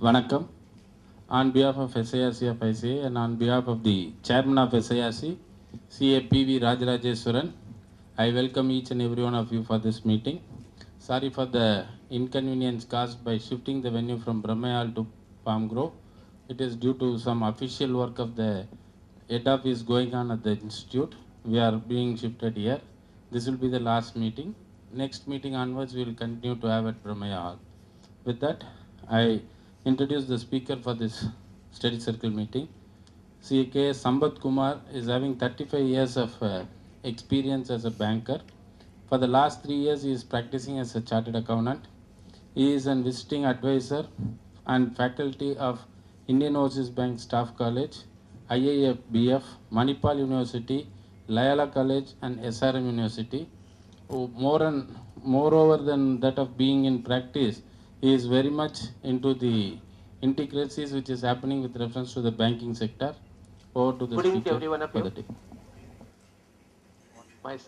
Vanakkam. On behalf of SARC of ICA and on behalf of the Chairman of SARC, CA PV Rajarajeswaran, I welcome each and every one of you for this meeting. Sorry for the inconvenience caused by shifting the venue from Brahmayal to Plamgrove. It is due to some official work of the head office going on at the institute. We are being shifted here. This will be the last meeting. Next meeting onwards, we will continue to have at Brahmayal. With that, I introduce the speaker for this study circle meeting. CK SAMPATH KUMAR is having 35 years of experience as a banker. For the last 3 years, he is practicing as a chartered accountant. He is a visiting advisor and faculty of Indian Overseas Bank Staff College, IIF BF, Manipal University, Layala College and SRM University. Moreover than that of being in practice, he is very much into the intricacies which is happening with reference to the banking sector. Over to the speaker. Good evening to everyone of you. The wish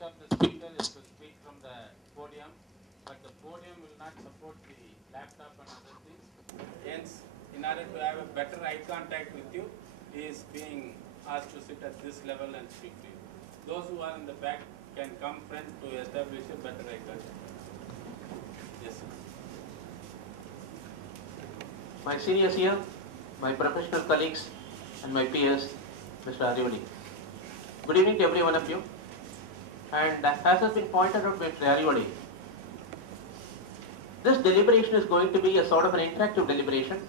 of the speaker is to speak from the podium, but the podium will not support the laptop and other things. Hence, in order to have a better eye contact with you, he is being asked to sit at this level and speak to you. Those who are in the back can come front to establish a better eye contact. Yes, sir. My seniors here, my professional colleagues, and my peers, Mr. Arivali. Good evening to every one of you. And as has been pointed out by Mr. Arivali, this deliberation is going to be a sort of an interactive deliberation.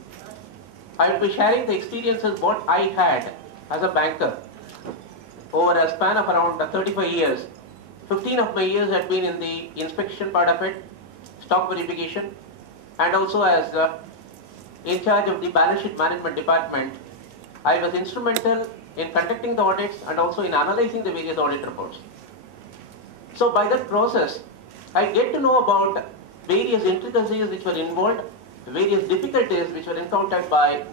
I will be sharing the experiences what I had as a banker over a span of around 35 years. 15 of my years had been in the inspection part of it, stock verification, and also as in charge of the balance sheet management department. I was instrumental in conducting the audits and also in analyzing the various audit reports. So by that process, I get to know about various intricacies which were involved, various difficulties which were encountered by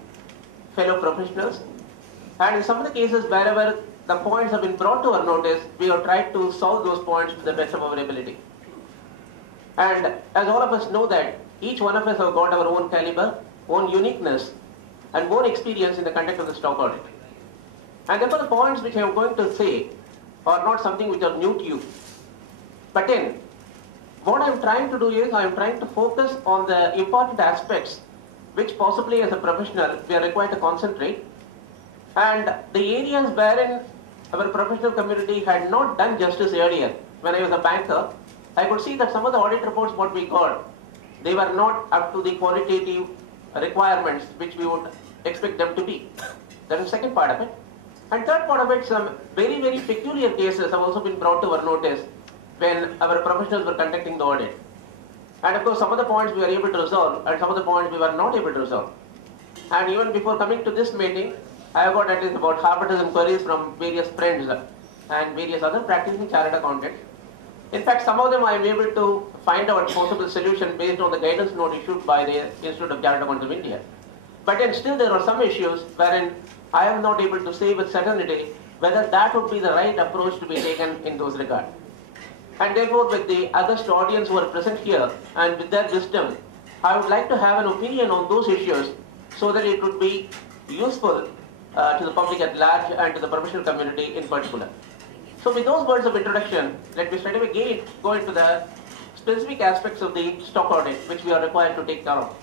fellow professionals, and in some of the cases wherever the points have been brought to our notice, we have tried to solve those points to the best of our ability. And as all of us know that each one of us have got our own caliber, own uniqueness, and own experience in the conduct of the stock audit. And therefore the points which I am going to say are not something which are new to you. But then, what I am trying to do is, I am trying to focus on the important aspects which possibly as a professional we are required to concentrate, and the areas wherein our professional community had not done justice earlier. When I was a banker, I could see that some of the audit reports what we got, they were not up to the qualitative requirements which we would expect them to be. That is the second part of it. And third part of it, some very, very peculiar cases have also been brought to our notice when our professionals were conducting the audit. And of course, some of the points we were able to resolve and some of the points we were not able to resolve. And even before coming to this meeting, I have got at least about half a dozen queries from various friends and various other practicing chartered accountants. In fact, some of them I am able to find out possible solution based on the guidance note issued by the Institute of Chartered Accountants of India. But then still there are some issues wherein I am not able to say with certainty whether that would be the right approach to be taken in those regards. And therefore, with the august audience who are present here and with their wisdom, I would like to have an opinion on those issues so that it would be useful to the public at large and to the professional community in particular. So with those words of introduction, let me straight away go into the specific aspects of the stock audit which we are required to take care of.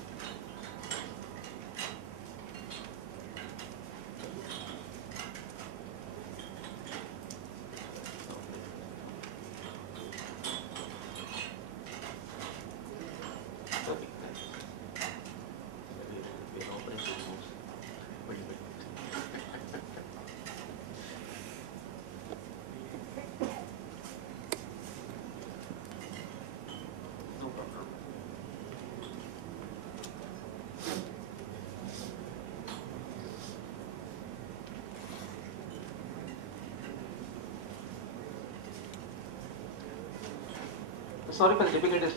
Sorry for the difficulties.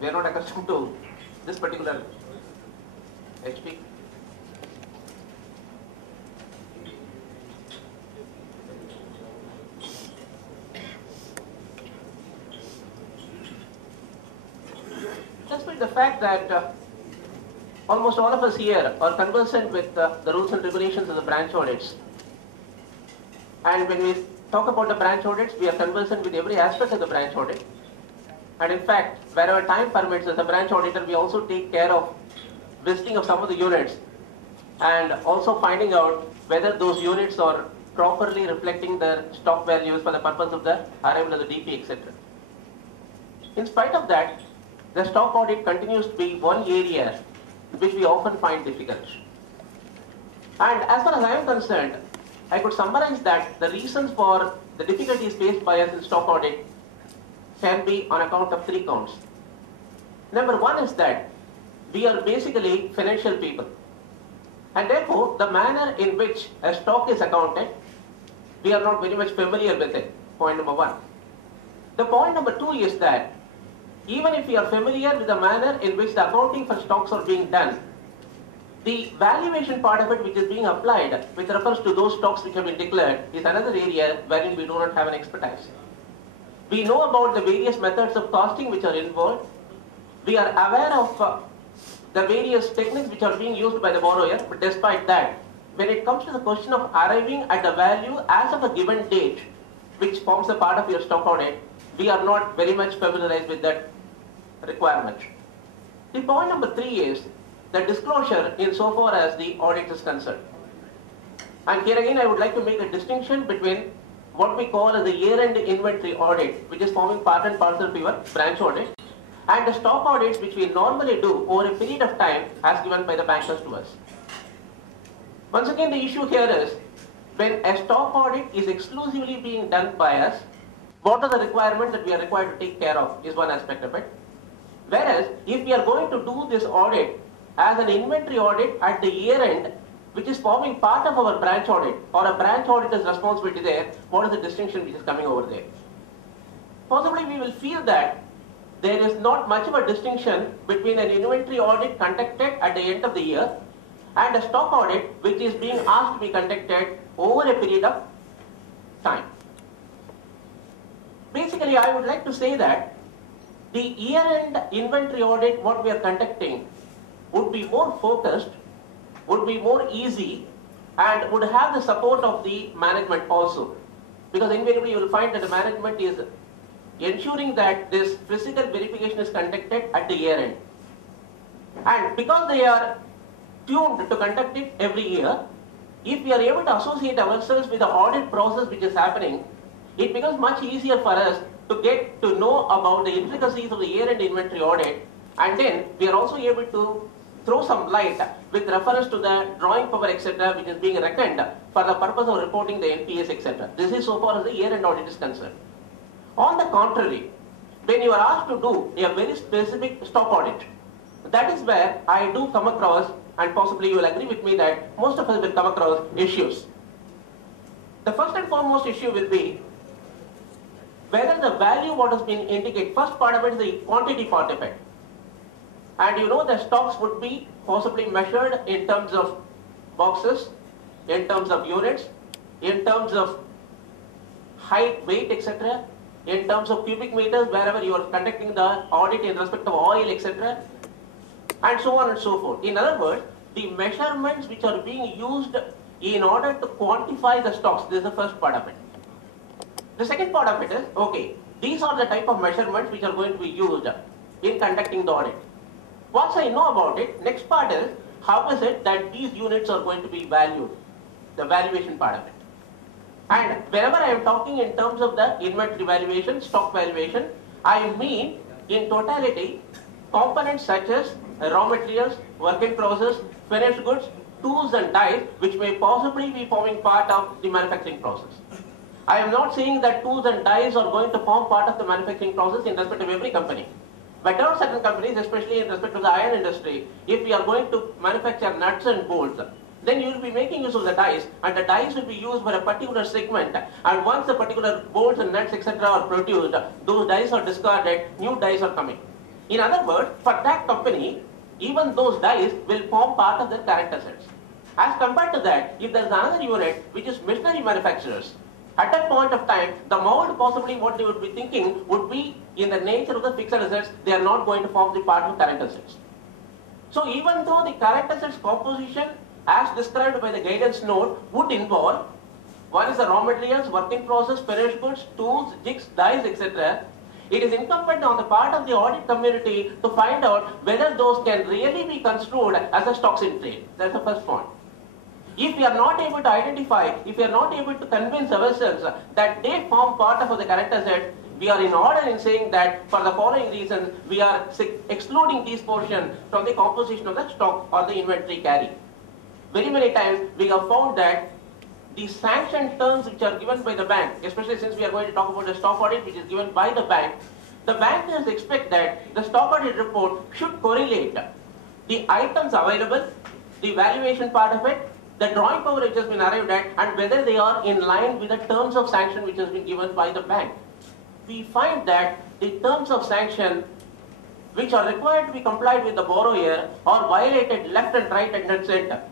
We are not accustomed to this particular HP. Despite the fact that almost all of us here are conversant with the rules and regulations of the branch audits. And when we talk about the branch audits, we are conversant with every aspect of the branch audit. And in fact, wherever time permits, as a branch auditor, we also take care of visiting of some of the units and also finding out whether those units are properly reflecting their stock values for the purpose of the arrival of the DP, etc. In spite of that, the stock audit continues to be one area which we often find difficult. And as far as I am concerned, I could summarize that the reasons for the difficulties faced by us in stock audit can be on account of three counts. Number one is that we are basically financial people. And therefore, the manner in which a stock is accounted, we are not very much familiar with it, point number one. The point number two is that even if we are familiar with the manner in which the accounting for stocks are being done, the valuation part of it which is being applied with reference to those stocks which have been declared is another area wherein we do not have an expertise. We know about the various methods of costing which are involved. We are aware of the various techniques which are being used by the borrower, but despite that, when it comes to the question of arriving at the value as of a given date, which forms a part of your stock audit, we are not very much familiarized with that requirement. The point number three is the disclosure insofar as the audit is concerned. And here again, I would like to make a distinction between what we call as the year-end inventory audit, which is forming part and parcel of your branch audit, and the stock audits which we normally do over a period of time as given by the bankers to us. Once again, the issue here is when a stock audit is exclusively being done by us, what are the requirements that we are required to take care of is one aspect of it. Whereas, if we are going to do this audit as an inventory audit at the year end, which is forming part of our branch audit, or a branch auditor's responsibility there, what is the distinction which is coming over there? Possibly we will feel that there is not much of a distinction between an inventory audit conducted at the end of the year and a stock audit which is being asked to be conducted over a period of time. Basically, I would like to say that the year-end inventory audit, what we are conducting, would be more focused, would be more easy, and would have the support of the management also. Because invariably you will find that the management is ensuring that this physical verification is conducted at the year end. And because they are tuned to conduct it every year, if we are able to associate ourselves with the audit process which is happening, it becomes much easier for us to get to know about the intricacies of the year-end inventory audit, and then we are also able to throw some light with reference to the drawing power, etc., which is being reckoned for the purpose of reporting the NPS, etc. This is so far as the year-end audit is concerned. On the contrary, when you are asked to do a very specific stock audit, that is where I do come across, and possibly you will agree with me that most of us will come across issues. The first and foremost issue will be whether the value what has been indicated, first part of it is the quantity part of it. And you know the stocks would be possibly measured in terms of boxes, in terms of units, in terms of height, weight, etc., in terms of cubic meters, wherever you are conducting the audit in respect of oil, etc. and so on and so forth. In other words, the measurements which are being used in order to quantify the stocks, this is the first part of it. The second part of it is, okay, these are the type of measurements which are going to be used in conducting the audit. Once I know about it, next part is, how is it that these units are going to be valued? The valuation part of it. And whenever I am talking in terms of the inventory valuation, stock valuation, I mean in totality components such as raw materials, work in process, finished goods, tools and dies which may possibly be forming part of the manufacturing process. I am not saying that tools and dies are going to form part of the manufacturing process in respect of every company. But there are certain companies, especially in respect of the iron industry, if we are going to manufacture nuts and bolts, then you will be making use of the dies, and the dies will be used for a particular segment. And once the particular bolts and nuts, etc. are produced, those dies are discarded, new dies are coming. In other words, for that company, even those dies will form part of their current assets. As compared to that, if there is another unit which is machinery manufacturers, at that point of time, the mold possibly what they would be thinking would be in the nature of the fixed assets, they are not going to form the part of current assets. So even though the current assets composition as described by the guidance note would involve, one is the raw materials, work in process, finished goods, tools, jigs, dies, etc. It is incumbent on the part of the audit community to find out whether those can really be construed as a stocks in trade. That's the first point. If we are not able to identify, if we are not able to convince ourselves that they form part of the current asset, we are in order in saying that for the following reasons, we are excluding these portions from the composition of the stock or the inventory carry. Very many times we have found that the sanction terms which are given by the bank, especially since we are going to talk about the stock audit which is given by the bankers expect that the stock audit report should correlate the items available, the valuation part of it, the drawing power which has been arrived at, and whether they are in line with the terms of sanction which has been given by the bank. We find that the terms of sanction which are required to be complied with the borrower are violated left and right and center.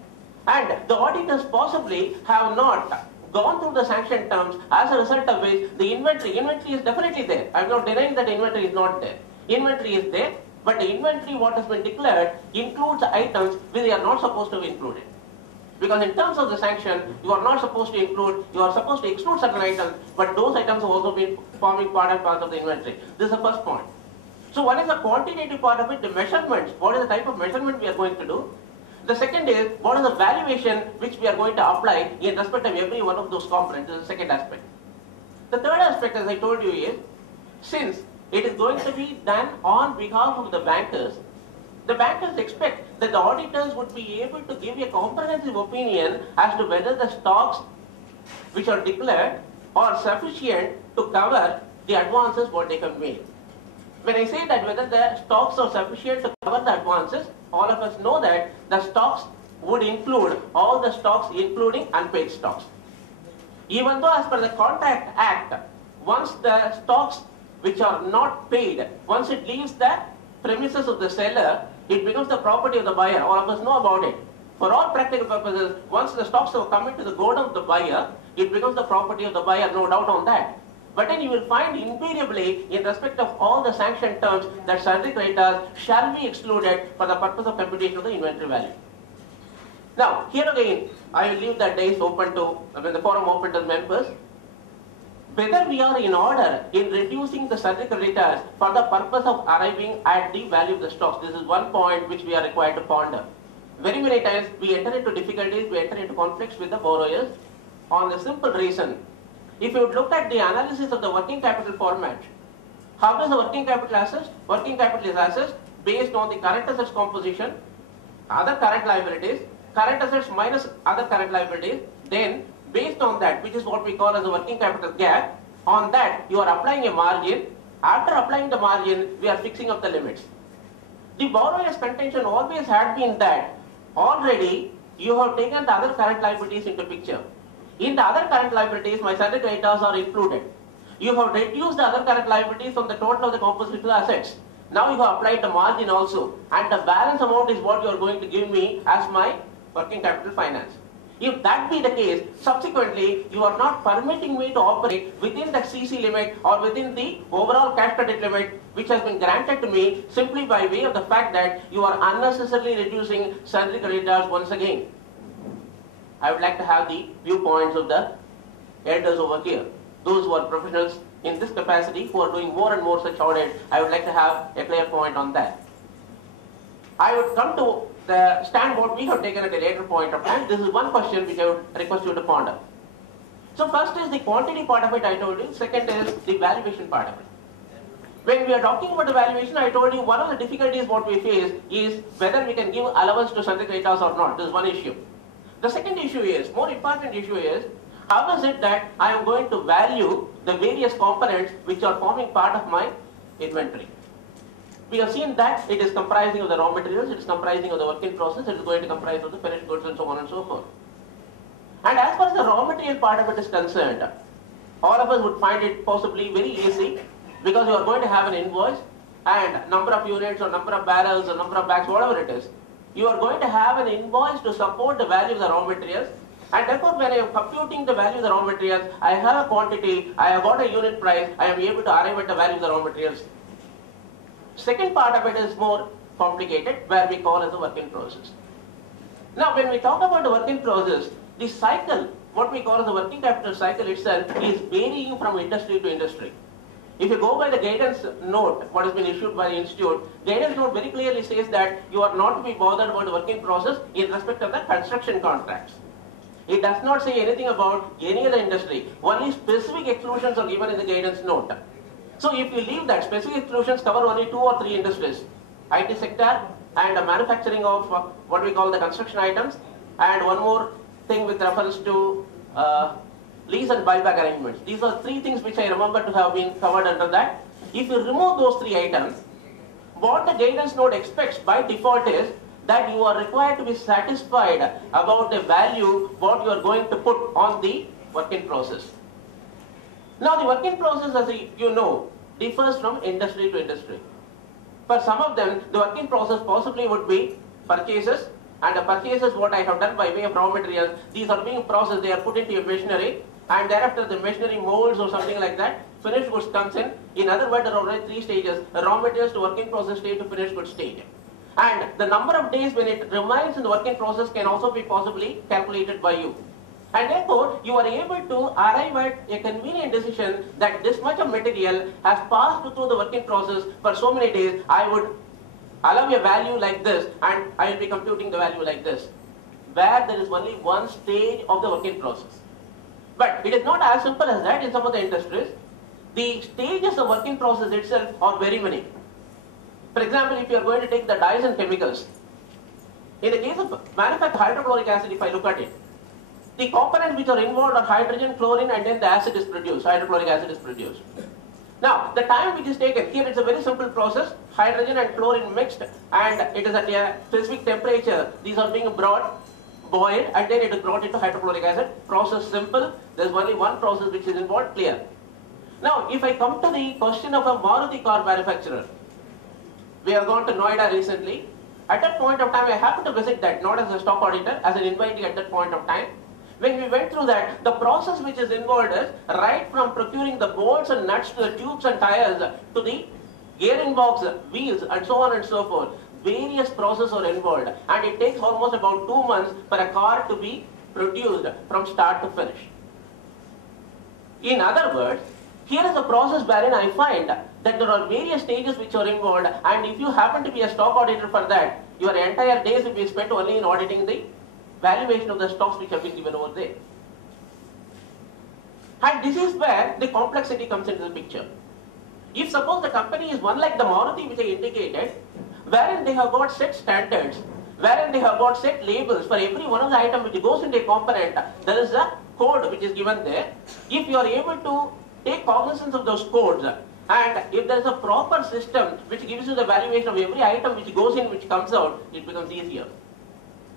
And the auditors possibly have not gone through the sanction terms, as a result of which the inventory is definitely there. I am not denying that inventory is not there. Inventory is there, but the inventory what has been declared includes items which they are not supposed to be included. Because in terms of the sanction, you are not supposed to include, you are supposed to exclude certain items, but those items have also been forming part and parcel of the inventory. This is the first point. So one is the quantitative part of it, the measurements, what is the type of measurement we are going to do. The second is, what is the valuation which we are going to apply in respect of every one of those components. This is the second aspect. The third aspect, as I told you, is, since it is going to be done on behalf of the bankers expect that the auditors would be able to give a comprehensive opinion as to whether the stocks which are declared are sufficient to cover the advances what they can make. When I say that whether the stocks are sufficient to cover the advances, all of us know that the stocks would include all the stocks including unpaid stocks. Even though as per the Contract Act, once the stocks which are not paid, once it leaves the premises of the seller, it becomes the property of the buyer. All of us know about it. For all practical purposes, once the stocks have come into the godown of the buyer, it becomes the property of the buyer, no doubt on that. But then you will find invariably, in respect of all the sanction terms, that sundry creditors shall be excluded for the purpose of computation of the inventory value. Now, here again, I will leave that days open to, the forum open to the members. Whether we are in order in reducing the sundry creditors for the purpose of arriving at the value of the stocks. This is one point which we are required to ponder. Very many times we enter into difficulties, we enter into conflicts with the borrowers on the simple reason. If you look at the analysis of the working capital format, how does the working capital assessed? Working capital is assessed based on the current assets composition, other current liabilities, current assets minus other current liabilities, then based on that, which is what we call as the working capital gap, on that you are applying a margin. After applying the margin, we are fixing up the limits. The borrower's contention always had been that already you have taken the other current liabilities into picture. In the other current liabilities, my sundry creditors are included. You have reduced the other current liabilities from the total of the composition of the assets. Now you have applied the margin also, and the balance amount is what you are going to give me as my working capital finance. If that be the case, subsequently, you are not permitting me to operate within the CC limit or within the overall cash credit limit which has been granted to me simply by way of the fact that you are unnecessarily reducing salary creditors once again. I would like to have the viewpoints of the elders over here. Those who are professionals in this capacity who are doing more and more such audits, I would like to have a clear point on that. I would come to the stand what we have taken at a later point of time. This is one question which I would request you to ponder. So first is the quantity part of it, I told you. Second is the valuation part of it. When we are talking about the valuation, I told you one of the difficulties what we face is whether we can give allowance to salary creditors or not. This is one issue. The second issue is, more important issue is, how is it that I am going to value the various components which are forming part of my inventory? We have seen that it is comprising of the raw materials, it is comprising of the work in process, it is going to comprise of the finished goods and so on and so forth. And as far as the raw material part of it is concerned, all of us would find it possibly very easy because you are going to have an invoice and number of units or number of barrels or number of bags, whatever it is. You are going to have an invoice to support the value of the raw materials. And therefore, when I am computing the value of the raw materials, I have a quantity, I have got a unit price, I am able to arrive at the value of the raw materials. Second part of it is more complicated, where we call as the work in process. Now, when we talk about the work in process, the cycle, what we call as the working capital cycle itself, is varying from industry to industry. If you go by the guidance note, what has been issued by the institute, guidance note very clearly says that you are not to be bothered about the work in process in respect of the construction contracts. It does not say anything about any other industry. Only specific exclusions are given in the guidance note. So if you leave that, specific exclusions cover only 2 or 3 industries. IT sector and manufacturing of what we call the construction items, and one more thing with reference to lease and buyback arrangements. These are 3 things which I remember to have been covered under that. If you remove those 3 items, what the guidance note expects by default is that you are required to be satisfied about the value what you are going to put on the work in process. Now, the work in process, as you know, differs from industry to industry. For some of them, the work in process possibly would be purchases, and the purchases what I have done by way of raw materials, these are being processed, they are put into a machinery, and thereafter the machinery molds or something like that, finished goods comes in. In other words, there are already 3 stages, raw materials to work in process stage to finished goods stage. And the number of days when it remains in the work in process can also be possibly calculated by you. And therefore, you are able to arrive at a convenient decision that this much of material has passed through the work in process for so many days. I would allow a value like this, and I will be computing the value like this, where there is only one stage of the work in process. But it is not as simple as that in some of the industries. The stages of work in process itself are very many. For example, if you are going to take the dyes and chemicals, in the case of manufactured hydrochloric acid, if I look at it, the components which are involved are hydrogen, chlorine, and then the acid is produced, hydrochloric acid is produced. Now, the time which is taken, here it's a very simple process, hydrogen and chlorine mixed, and it is at a specific temperature. These are being brought, boiled, and then it is brought into hydrochloric acid. Process simple, there's only one process which is involved, clear. Now, if I come to the question of a Maruti car manufacturer, we have gone to Noida recently. At that point of time, I happened to visit that, not as a stock auditor, as an invitee at that point of time. When we went through that, the process which is involved is right from procuring the bolts and nuts to the tubes and tires to the gearing box, wheels, and so on and so forth. Various processes are involved, and it takes almost about 2 months for a car to be produced from start to finish. In other words, here is a process wherein I find that there are various stages which are involved, and if you happen to be a stock auditor for that, your entire days will be spent only in auditing the valuation of the stocks which have been given over there. And this is where the complexity comes into the picture. If suppose the company is one like the Maruti which I indicated, wherein they have got set standards, wherein they have got set labels for every one of the items which goes into a component, there is a code which is given there. If you are able to take cognizance of those codes, and if there is a proper system which gives you the valuation of every item which goes in, which comes out, it becomes easier.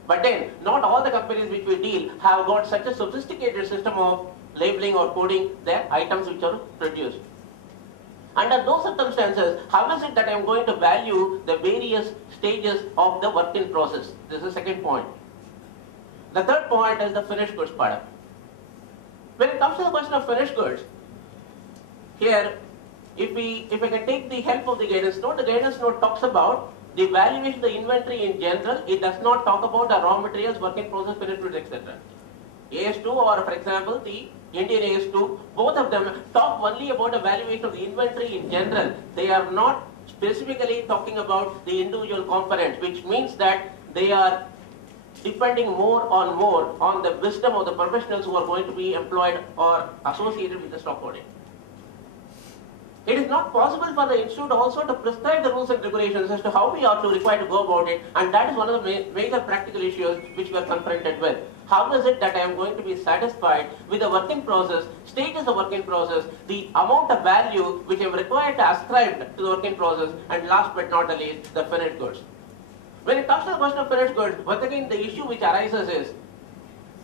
But then, not all the companies which we deal have got such a sophisticated system of labeling or coding their items which are produced. Under those circumstances, how is it that I am going to value the various stages of the work in process? This is the second point. The third point is the finished goods part of it. When it comes to the question of finished goods, here, if I can take the help of the guidance note talks about the valuation of the inventory in general. It does not talk about the raw materials, work in process, finished goods, etc. AS2 or for example the Indian AS2, both of them talk only about the valuation of the inventory in general. They are not specifically talking about the individual components, which means that they are depending more on the wisdom of the professionals who are going to be employed or associated with the stock audit. It is not possible for the institute also to prescribe the rules and regulations as to how we are required to go about it, and that is one of the major practical issues which we are confronted with. How is it that I am going to be satisfied with the work in process, stages of work in process, the amount of value which I am required to ascribe to the work in process, and last but not the least, the finished goods. When it comes to the question of finished goods, once again the issue which arises is,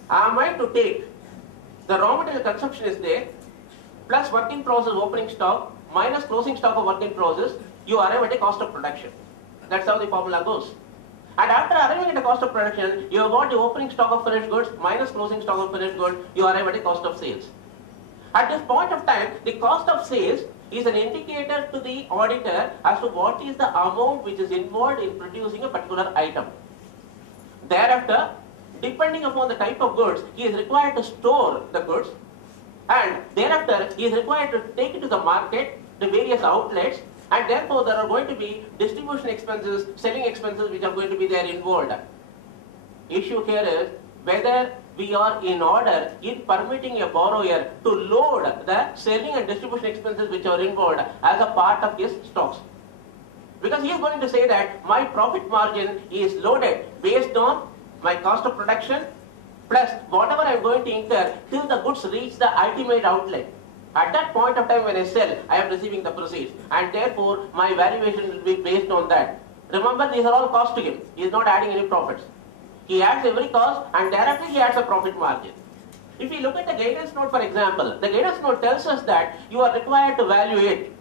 am I to take the raw material consumption is there, plus work in process opening stock, minus closing stock of work in process, you arrive at a cost of production. That's how the formula goes. And after arriving at a cost of production, you have got the opening stock of finished goods minus closing stock of finished goods, you arrive at a cost of sales. At this point of time, the cost of sales is an indicator to the auditor as to what is the amount which is involved in producing a particular item. Thereafter, depending upon the type of goods, he is required to store the goods, and thereafter he is required to take it to the market, the various outlets, and therefore there are going to be distribution expenses, selling expenses which are going to be there involved. Issue here is whether we are in order in permitting a borrower to load the selling and distribution expenses which are involved as a part of his stocks. Because he is going to say that my profit margin is loaded based on my cost of production plus whatever I am going to incur till the goods reach the ultimate outlet. At that point of time when I sell, I am receiving the proceeds, and therefore my valuation will be based on that. Remember, these are all costs to him. He is not adding any profits. He adds every cost and directly he adds a profit margin. If we look at the guidance note, for example, the guidance note tells us that you are required to value it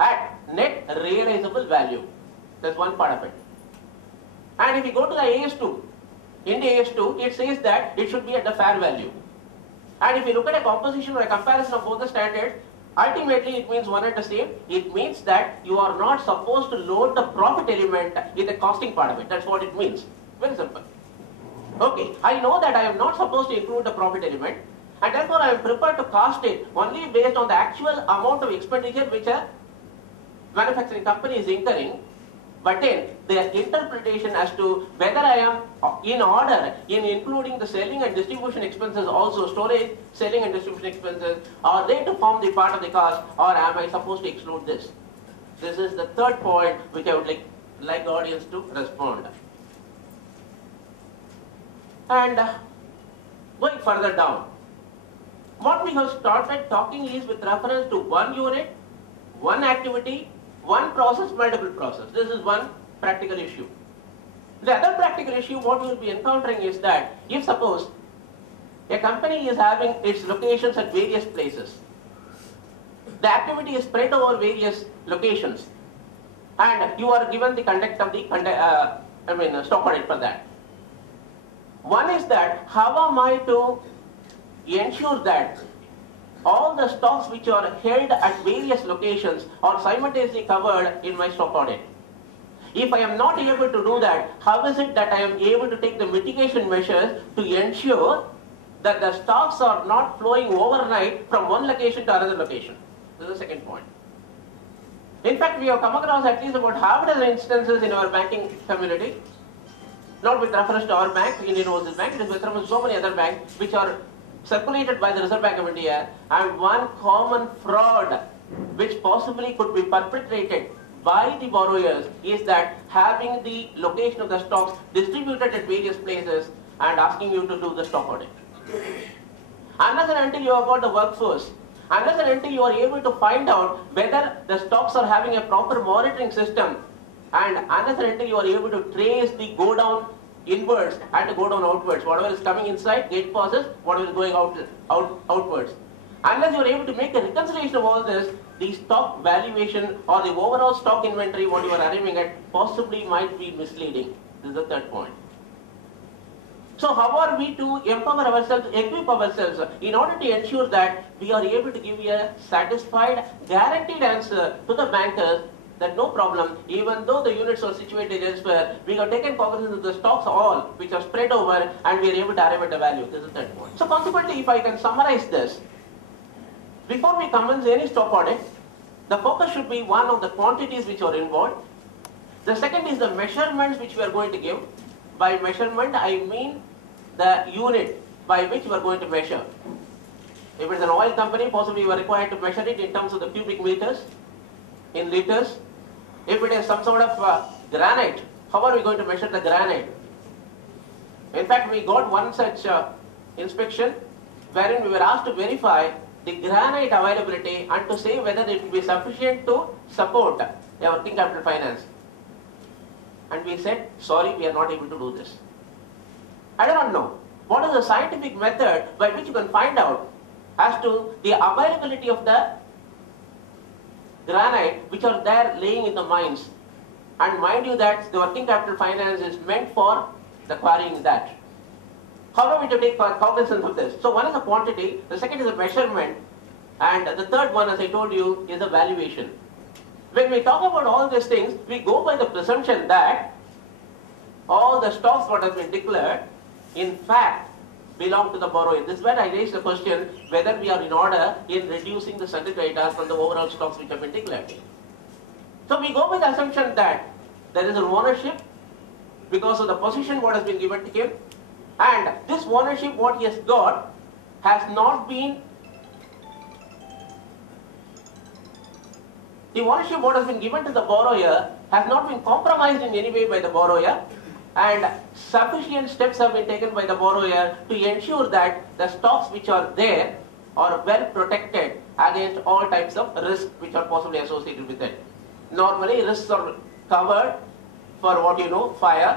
at net realizable value. That's one part of it. And if we go to the AS2, in the AS2, it says that it should be at the fair value. And if you look at a composition or a comparison of both the standards, ultimately it means one and the same. It means that you are not supposed to load the profit element in the costing part of it. That's what it means. Very simple. Okay, I know that I am not supposed to include the profit element, and therefore I am prepared to cost it only based on the actual amount of expenditure which a manufacturing company is incurring. But then their interpretation as to whether I am in order in including the selling and distribution expenses, also storage, selling and distribution expenses, are they to form the part of the cost, or am I supposed to exclude this? This is the third point which I would like the audience to respond. And going further down, what we have started talking is with reference to one unit, one activity, one process, multiple process. This is one practical issue. The other practical issue what we will be encountering is that if suppose a company is having its locations at various places, the activity is spread over various locations, and you are given the conduct of the stock audit for that. One is that how am I to ensure that all the stocks which are held at various locations are simultaneously covered in my stock audit. If I am not able to do that, how is it that I am able to take the mitigation measures to ensure that the stocks are not flowing overnight from one location to another location? This is the second point. In fact, we have come across at least about half a dozen instances in our banking community, not with reference to our bank, Indian Overseas Bank, it is with reference to so many other banks which are circulated by the Reserve Bank of India, and one common fraud which possibly could be perpetrated by the borrowers is that having the location of the stocks distributed at various places and asking you to do the stock audit. Unless and until you have got the workforce, unless and until you are able to find out whether the stocks are having a proper monitoring system, and unless and until you are able to trace the go down inwards and the go down outwards, whatever is coming inside, gate passes, whatever is going outwards. Unless you are able to make a reconciliation of all this, the stock valuation or the overall stock inventory what you are arriving at possibly might be misleading. This is the third point. So how are we to empower ourselves, equip ourselves in order to ensure that we are able to give a satisfied, guaranteed answer to the bankers that no problem, even though the units are situated elsewhere, we have taken cognizance of the stocks all which are spread over and we are able to arrive at the value. This is the third point. So consequently, if I can summarize this, before we commence any stock audit, the focus should be one on the quantities which are involved. The second is the measurements which we are going to give. By measurement, I mean the unit by which we are going to measure. If it's an oil company, possibly you are required to measure it in terms of the cubic meters, in liters. If it is some sort of granite, how are we going to measure the granite? In fact, we got one such inspection wherein we were asked to verify the granite availability and to say whether it will be sufficient to support a working capital finance. And we said, sorry, we are not able to do this. I do not know. What is the scientific method by which you can find out as to the availability of the granite which are there laying in the mines? And mind you that the working capital finance is meant for the quarrying that. How are we to take cognizance of this? So one is the quantity, the second is the measurement, and the third one, as I told you, is the valuation. When we talk about all these things, we go by the presumption that all the stocks what has been declared, in fact, belong to the borrower. This is where I raised the question whether we are in order in reducing the sundry creditors from the overall stocks which have been declared. So we go by the assumption that there is an ownership because of the position what has been given to him, and this ownership what he has got has not been, the ownership what has been given to the borrower has not been compromised in any way by the borrower, and sufficient steps have been taken by the borrower to ensure that the stocks which are there are well protected against all types of risks which are possibly associated with it. Normally risks are covered for what you know, fire.